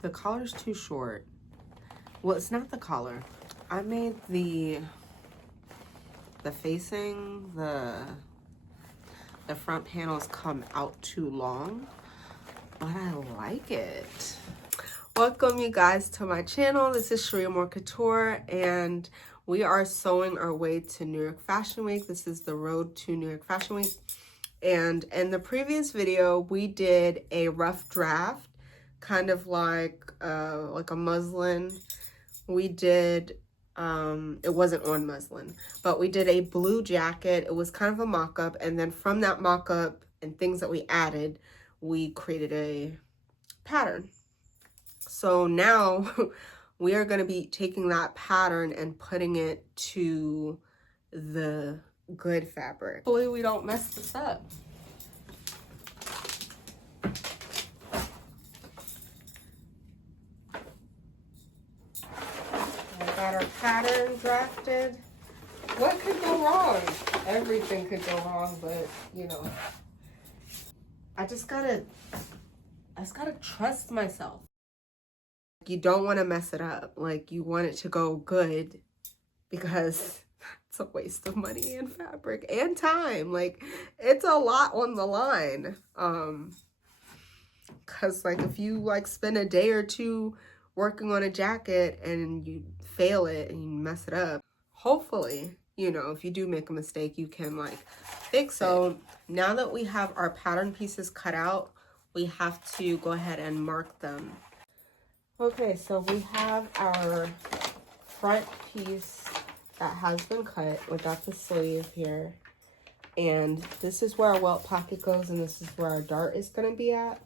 The collar's too short. Well, it's not the collar. I made the facing, the front panels come out too long, but I like it. Welcome you guys to my channel. This is Couture, and we are sewing our way to New York Fashion Week. This is the road to New York Fashion Week. And in the previous video, we did a rough draft, kind of like a muslin. We did, it wasn't on muslin, but we did a blue jacket. It was kind of a mock-up, and then from that mock-up and things that we added, we created a pattern. So now we are going to be taking that pattern and putting it to the good fabric. Hopefully we don't mess this up. I got our pattern drafted. What could go wrong? Everything could go wrong, but you know, I just gotta trust myself. You don't want to mess it up. Like, you want it to go good, because it's a waste of money and fabric and time. Like, it's a lot on the line. Cause like if you like spend a day or two working on a jacket and you fail it and you mess it up, hopefully, you know, if you do make a mistake, you can like fix it. So now that we have our pattern pieces cut out, we have to go ahead and mark them. Okay, so we have our front piece that has been cut. We got the sleeve here. And this is where our welt pocket goes, and this is where our dart is going to be at.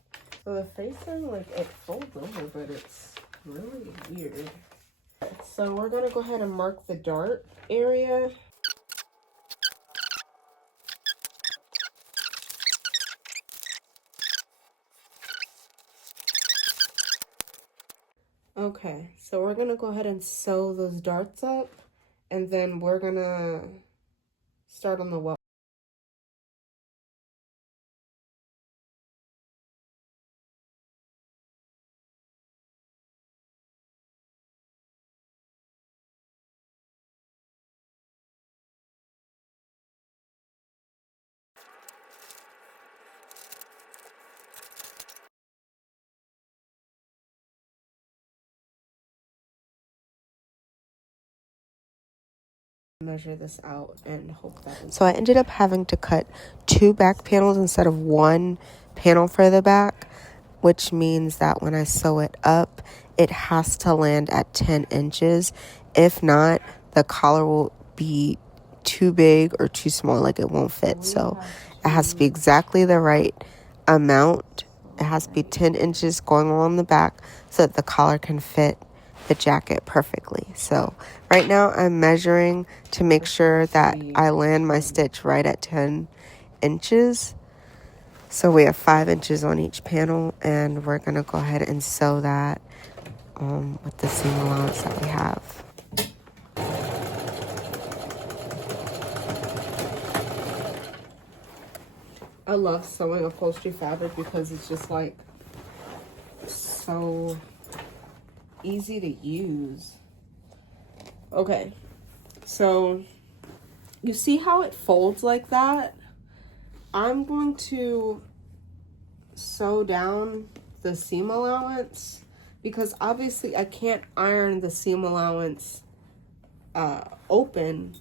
So the facing, like, it folds over, but it's really weird. So we're going to go ahead and mark the dart area. Okay, so we're gonna go ahead and sew those darts up, and then we're gonna start on the welt. Measure this out and hope that. So I ended up having to cut 2 back panels instead of 1 panel for the back, which means that when I sew it up, it has to land at 10 inches. If not, the collar will be too big or too small, like it won't fit. So it has to be exactly the right amount. It has to be 10 inches going along the back so that the collar can fit the jacket perfectly. So right now I'm measuring to make sure that I land my stitch right at 10 inches. So we have 5 inches on each panel, and we're gonna go ahead and sew that with the seam allowance that we have. I love sewing upholstery fabric because it's just like so easy to use. Okay, so you see how it folds like that? I'm going to sew down the seam allowance because obviously I can't iron the seam allowance open.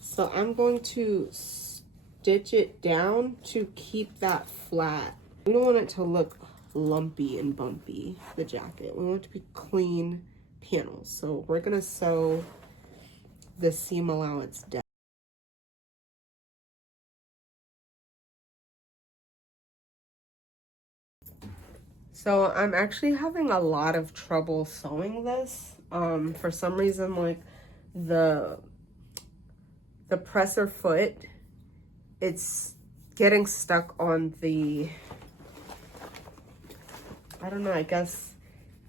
So I'm going to stitch it down to keep that flat. We don't want it to look lumpy and bumpy, the jacket. We want it to be clean panels. So we're gonna sew the seam allowance down. So I'm actually having a lot of trouble sewing this. For some reason, like the presser foot, it's getting stuck on the, I don't know, I guess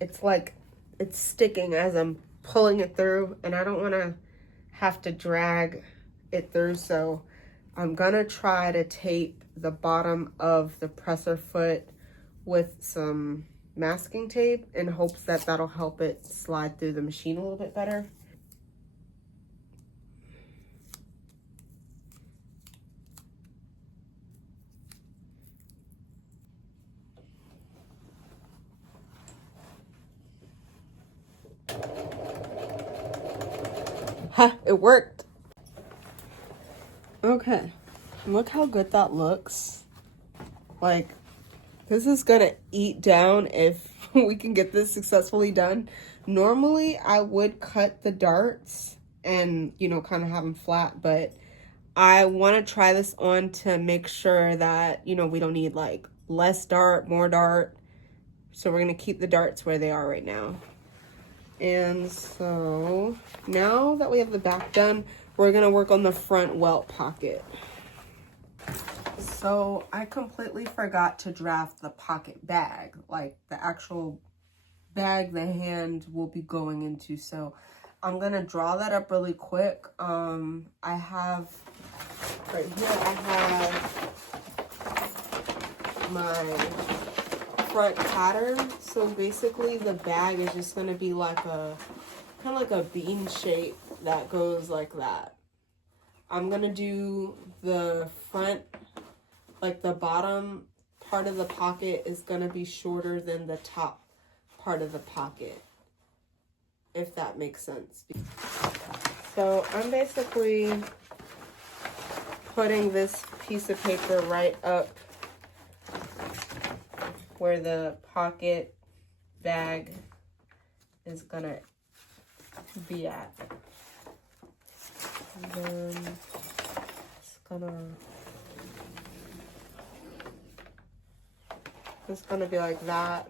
it's like it's sticking as I'm pulling it through, and I don't want to have to drag it through. So I'm gonna try to tape the bottom of the presser foot with some masking tape in hopes that that'll help it slide through the machine a little bit better. Ha, it worked. Okay, look how good that looks. Like, this is gonna eat down if we can get this successfully done. Normally, I would cut the darts and, you know, kind of have them flat, but I want to try this on to make sure that, you know, we don't need like less dart, more dart. So we're gonna keep the darts where they are right now. And so now that we have the back done, we're gonna work on the front welt pocket. So I completely forgot to draft the pocket bag, like the actual bag the hand will be going into. So I'm gonna draw that up really quick. I have right here, I have my front pattern. So basically the bag is just gonna be like a kind of like a bean shape that goes like that. I'm gonna do the front, like the bottom part of the pocket is gonna be shorter than the top part of the pocket, if that makes sense. So I'm basically putting this piece of paper right up where the pocket bag is gonna be at. And then it's gonna be like that.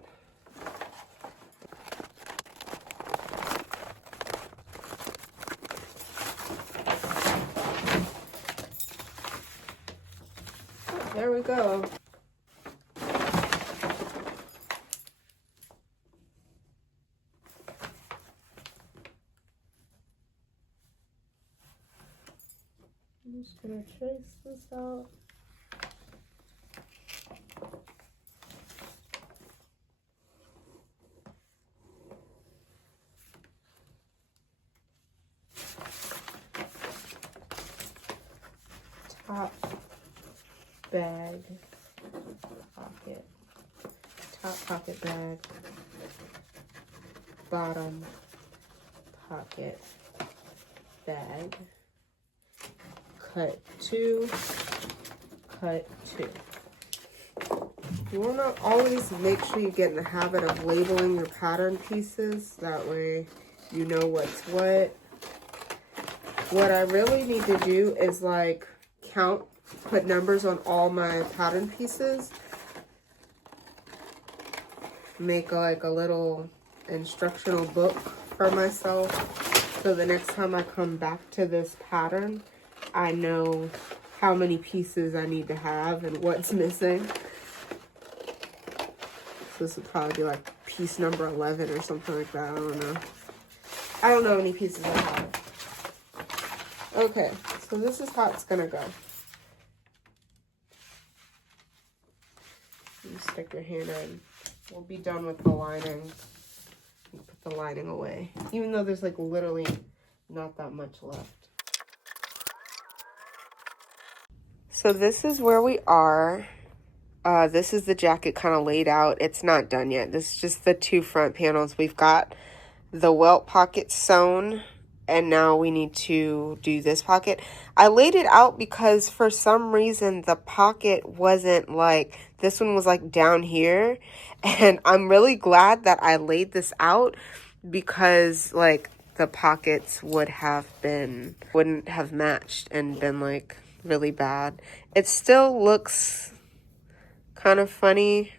There we go. I'm just gonna trace this out. Top bag pocket, top pocket bag, bottom pocket bag, cut 2, cut 2. You want to always make sure you get in the habit of labeling your pattern pieces. That way you know what's what. What I really need to do is like count, put numbers on all my pattern pieces. Make like a little instructional book for myself. So the next time I come back to this pattern, I know how many pieces I need to have and what's missing. So this would probably be like piece number 11 or something like that. I don't know. I don't know how many pieces I have. Okay, so this is how it's gonna go. You stick your hand in. We'll be done with the lining. Put the lining away. Even though there's like literally not that much left. So this is where we are. This is the jacket kind of laid out. It's not done yet. This is just the 2 front panels. We've got the welt pocket sewn, and now we need to do this pocket. I laid it out because for some reason the pocket wasn't like, this one was like down here. And I'm really glad that I laid this out because like the pockets wouldn't have matched and been like really bad. It still looks kind of funny,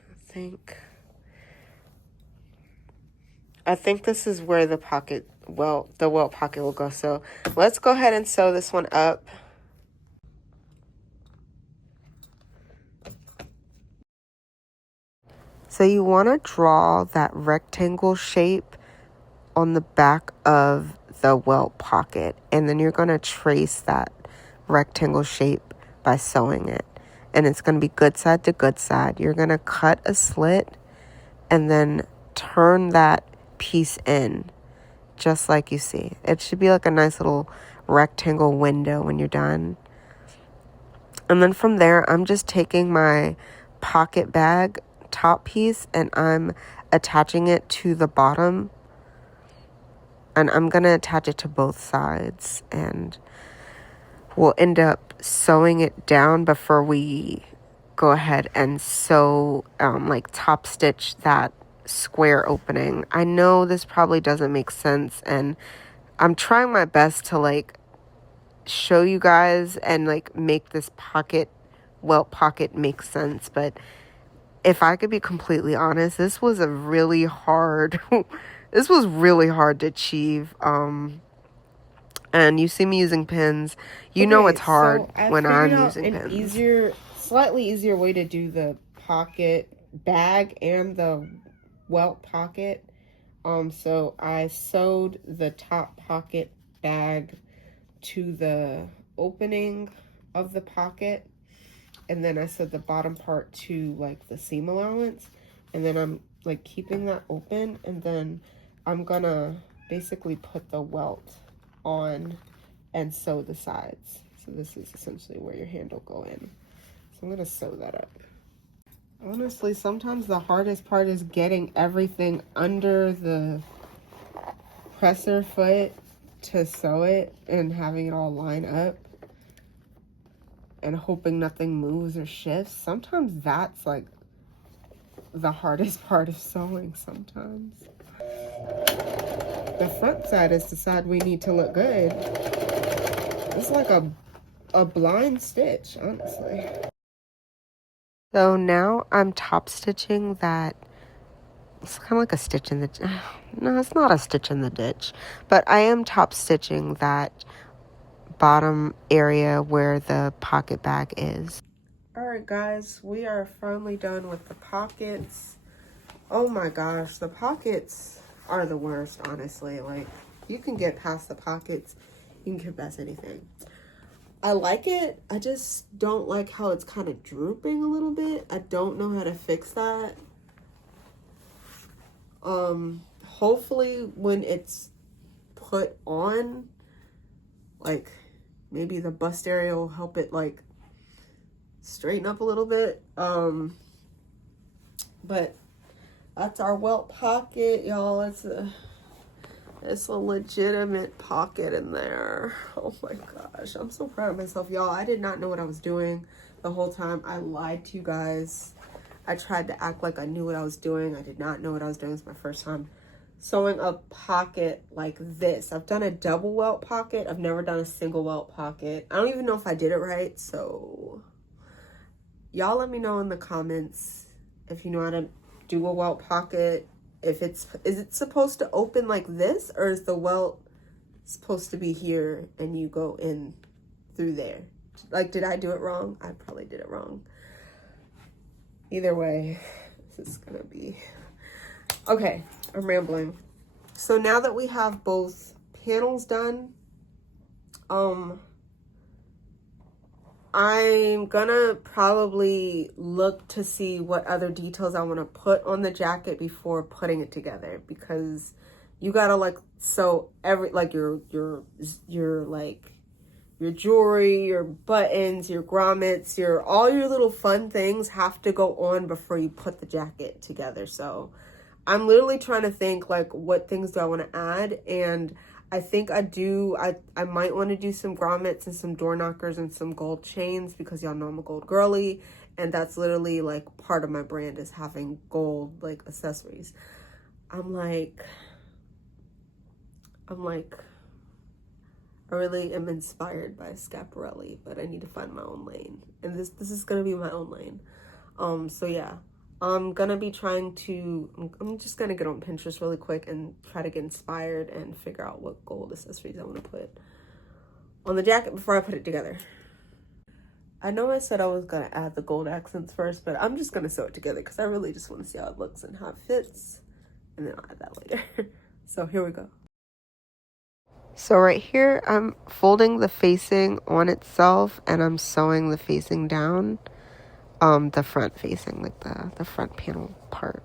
I think this is where the pocket, the welt pocket will go. So let's go ahead and sew this one up. So you want to draw that rectangle shape on the back of the welt pocket, and then you're going to trace that rectangle shape by sewing it. And it's going to be good side to good side. You're going to cut a slit and then turn that piece in just like you see. It should be like a nice little rectangle window when you're done. And then from there, I'm just taking my pocket bag top piece and I'm attaching it to the bottom. And I'm going to attach it to both sides. And we'll end up sewing it down before we go ahead and sew, like top stitch that square opening. I know this probably doesn't make sense. And I'm trying my best to like show you guys and like make this welt pocket make sense, but if I could be completely honest, this was really hard to achieve. And you see me using pins, know it's hard when I'm using pins. Slightly easier way to do the pocket bag and the welt pocket. So I sewed the top pocket bag to the opening of the pocket, and then I sewed the bottom part to like the seam allowance, and then I'm like keeping that open, and then I'm gonna basically put the welt on and sew the sides. So this is essentially where your hand will go in. So I'm gonna sew that up. Honestly, sometimes the hardest part is getting everything under the presser foot to sew it and having it all line up and hoping nothing moves or shifts. Sometimes that's like the hardest part of sewing sometimes. The front side is the side we need to look good. It's like a blind stitch, honestly. So now I'm top stitching that. It's kind of like a stitch in the... No, it's not a stitch in the ditch. But I am top stitching that bottom area where the pocket bag is. Alright guys, we are finally done with the pockets. Oh my gosh, the pockets are the worst, honestly. Like, you can get past the pockets, you can get past anything. I like it, I just don't like how it's kind of drooping a little bit. I don't know how to fix that. Hopefully when it's put on, like maybe the bust area will help it like straighten up a little bit. But that's our welt pocket, y'all. It's a legitimate pocket in there. Oh my gosh, I'm so proud of myself, y'all. I did not know what I was doing the whole time. I lied to you guys. I tried to act like I knew what I was doing. I did not know what I was doing. It's my first time sewing a pocket like this. I've done a double welt pocket. I've never done a single welt pocket. I don't even know if I did it right. So y'all let me know in the comments if you know how to do a welt pocket. If is it supposed to open like this, or is the welt supposed to be here and you go in through there? Like, did I do it wrong? I probably did it wrong. Either way, this is gonna be... Okay, I'm rambling. So now that we have both panels done, I'm gonna probably look to see what other details I want to put on the jacket before putting it together, because you gotta like sew every, like your like your jewelry, your buttons, your grommets, all your little fun things have to go on before you put the jacket together. So I'm literally trying to think like, what things do I want to add? And I think I might want to do some grommets and some door knockers and some gold chains, because y'all know I'm a gold girly, and that's literally like part of my brand is having gold like accessories. I'm like I really am inspired by Schiaparelli, but I need to find my own lane, and this is gonna be my own lane. So yeah, I'm gonna be trying to, I'm just gonna get on Pinterest really quick and try to get inspired and figure out what gold accessories I want to put on the jacket before I put it together. I know I said I was gonna add the gold accents first, but I'm just gonna sew it together because I really just want to see how it looks and how it fits, and then I'll add that later. So here we go. So right here, I'm folding the facing on itself and I'm sewing the facing down, the front facing, like the front panel part.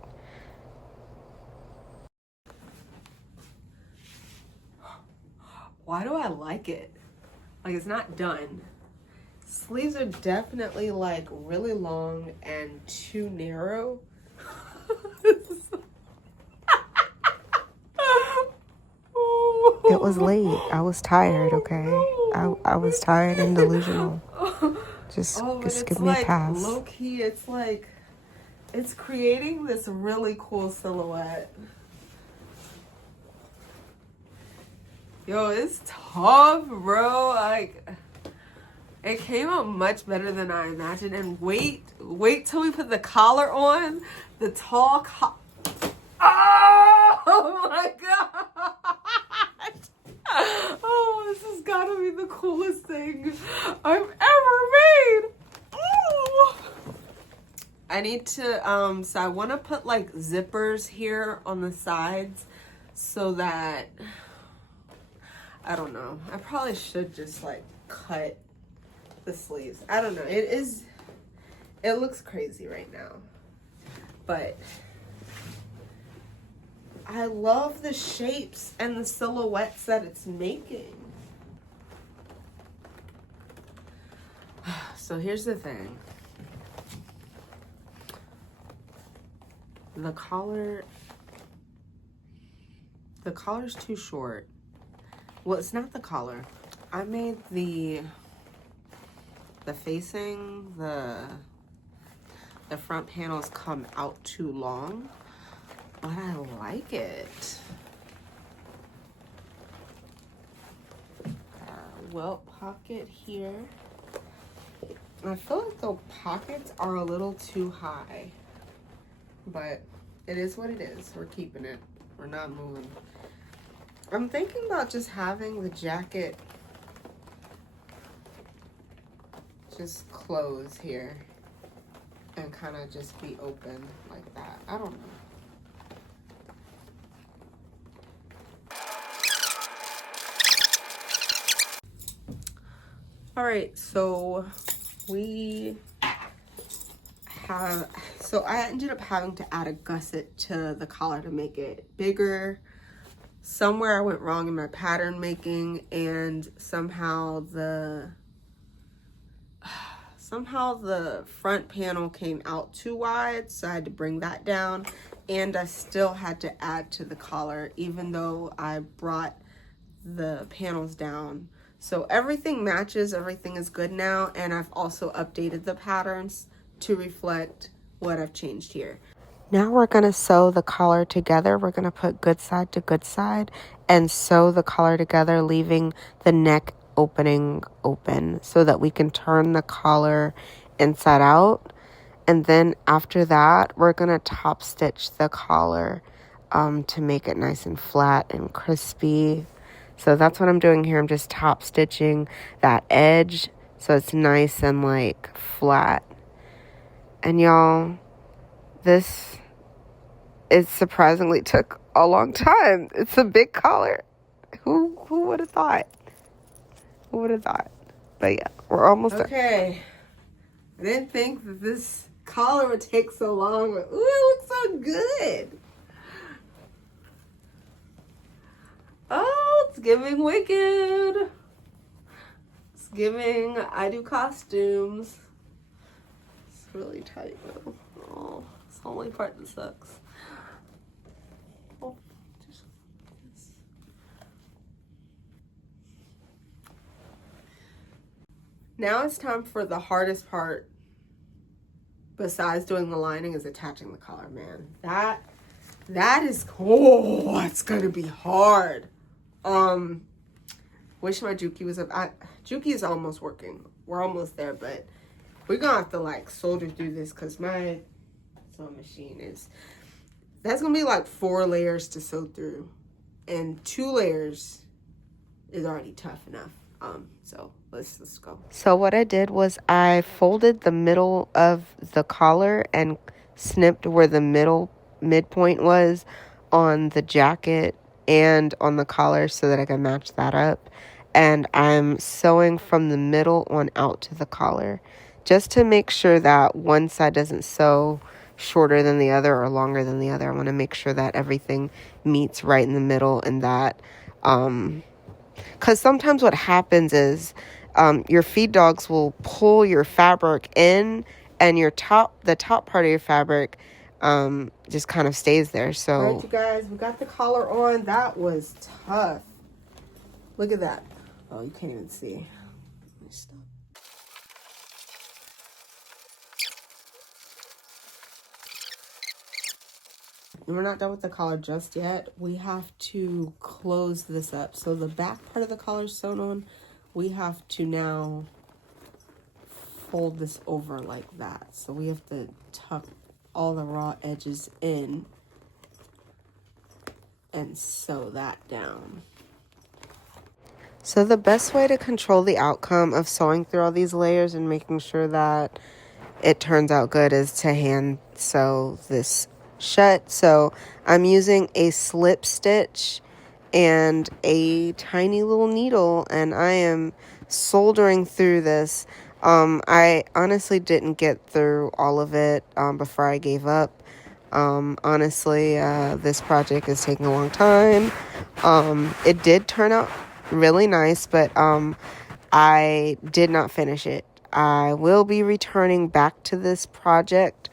why do I like it? Like, it's not done. Sleeves are definitely like really long and too narrow. It was late. I was tired, okay? I was tired and delusional. Just give me a pass. Low key, it's like, it's creating this really cool silhouette. Yo, it's tough, bro. Like, it came out much better than I imagined. And wait till we put the collar on. The tall oh my god! Oh, this has got to be the coolest thing I've ever made. Ooh. I need to, so I want to put like zippers here on the sides so that, I don't know. I probably should just like cut the sleeves. I don't know. It looks crazy right now. But I love the shapes and the silhouettes that it's making. So here's the thing. The collar's too short. Well, it's not the collar. I made the facing, the front panels come out too long, but I like it. Welt pocket here. I feel like the pockets are a little too high, but it is what it is. We're keeping it. We're not moving. I'm thinking about just having the jacket just close here and kind of just be open like that. I don't know. All right, so I ended up having to add a gusset to the collar to make it bigger. Somewhere I went wrong in my pattern making, and somehow the front panel came out too wide, so I had to bring that down, and I still had to add to the collar even though I brought the panels down. So everything matches, everything is good now, and I've also updated the patterns to reflect what I've changed here. Now we're going to sew the collar together. We're going to put good side to good side and sew the collar together, leaving the neck opening open so that we can turn the collar inside out. And then after that, we're going to top stitch the collar to make it nice and flat and crispy. So that's what I'm doing here. I'm just top stitching that edge so it's nice and like flat. And y'all, this surprisingly took a long time. It's a big collar. Who would have thought? Who would have thought? But yeah, we're almost done. Okay. I didn't think that this collar would take so long, but ooh, it looks so good. Oh, it's giving Wicked. It's giving I do costumes. It's really tight though. Oh, it's the only part that sucks. Oh, just this. Now it's time for the hardest part, besides doing the lining, is attaching the collar. Man, that is cool. It's gonna be hard. Wish my Juki was up. Juki is almost working. We're almost there, but we're gonna have to like soldier through this because my sewing machine that's gonna be like 4 layers to sew through, and 2 layers is already tough enough. So let's go. So what I did was I folded the middle of the collar and snipped where the midpoint was on the jacket and on the collar so that I can match that up. And I'm sewing from the middle on out to the collar just to make sure that one side doesn't sew shorter than the other or longer than the other. I want to make sure that everything meets right in the middle and that because sometimes what happens is your feed dogs will pull your fabric in, and the top part of your fabric just kind of stays there. So all right, you guys, we got the collar on. That was tough. Look at that. Oh, you can't even see. Let me stop. And we're not done with the collar just yet. We have to close this up. So the back part of the collar is sewn on. We have to now fold this over like that. So we have to tuck all the raw edges in and sew that down. So the best way to control the outcome of sewing through all these layers and making sure that it turns out good is to hand sew this shut. So I'm using a slip stitch and a tiny little needle, and I am soldering through this. I honestly didn't get through all of it before I gave up. Honestly, this project is taking a long time. It did turn out really nice, but I did not finish it. I will be returning back to this project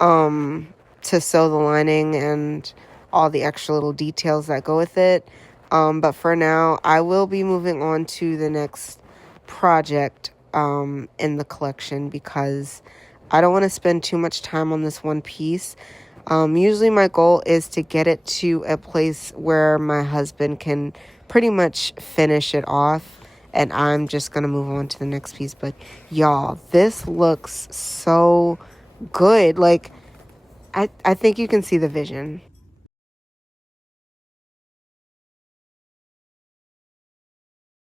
to sew the lining and all the extra little details that go with it. But for now, I will be moving on to the next project in the collection because I don't want to spend too much time on this one piece. Usually my goal is to get it to a place where my husband can pretty much finish it off, and I'm just going to move on to the next piece. But y'all, this looks so good. Like, I think you can see the vision.